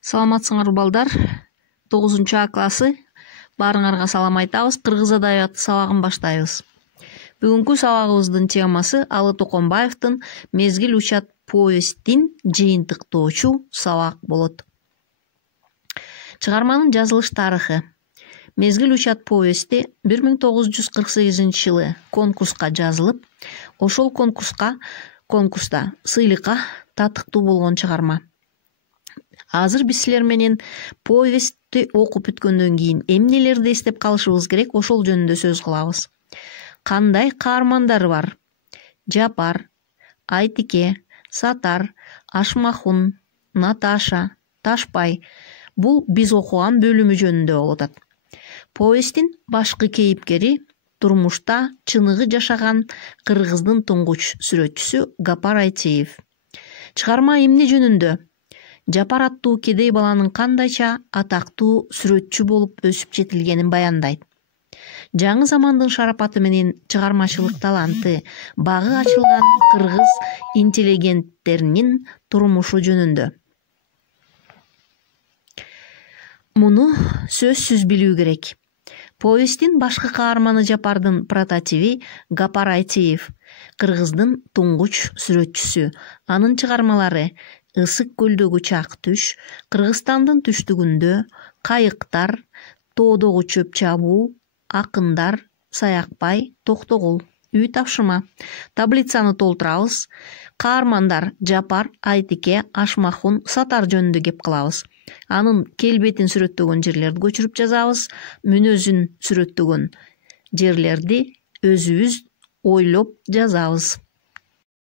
Саламатсыңар балдар, 9 А классы. Баарыңарга салам айтабыз. Кыргыз адабияты сабагын баштайбыз. Бүгүнкү сабагыбыздын темасы Алы Токонбаевдин Мезгил учат повестин жыйынтыктоочу сабак болот. Чыгарманын жазылыш тарыхы. Мезгил учат повести 1948 жылы конкурска жазылып, ошол конкурста сыйлыкка татыктуу болгон чыгарма. Азыр биз силер менен повестти окуп бүткөндөн кийин эмнелерди эстеп калышыбыз керек, ошол жөнүндө сөз кылабыз. Кандай каармандары бар? Жапар, Айтике, Сатар, Ашмахун, Наташа, Ташпай. Бул биз окуган бөлүмү жөнүндө болуп атат. Повесттин башкы кейипкери турмушта чыныгы жашаган кыргыздын туңгуч сүрөтчүсү Гапар Айтиев. Чыгарма эмне жөнүндө? Жапар аттуу кедей баланын кандайча атактуу сүрөтчү болуп өсүп жетилгенин баяндайт. Жаңы замандын шарапаты менен чыгармачылык таланты, багы ачылган кыргыз интеллигенттеринин турмушу жөнүндө. Муну сөзсүз билүү керек. Повесттин башкы каарманы Жапардын прототиби Гапар Айтиев, кыргыздын туңгуч сүрөтчүсү. Анын чыгармалары Ысык көлдөгү чак түш, Кыргызстандын түштүгүндө, Кайыктар, Тоодогу чөп чабуу, Акындар, Саякбай, Токтогул. Үй тапшырма. Таблицаны толтурабыз. Каармандар Жапар, Айтике, Ашмахун, Сатар жөнүндө кеп кылабыз. Анын келбетин сүрөттөгөн жерлерди көчүрүп жазабыз. Мүнөзүн сүрөттөгөн жерлерди өзүбүз ойлоп жазабыз.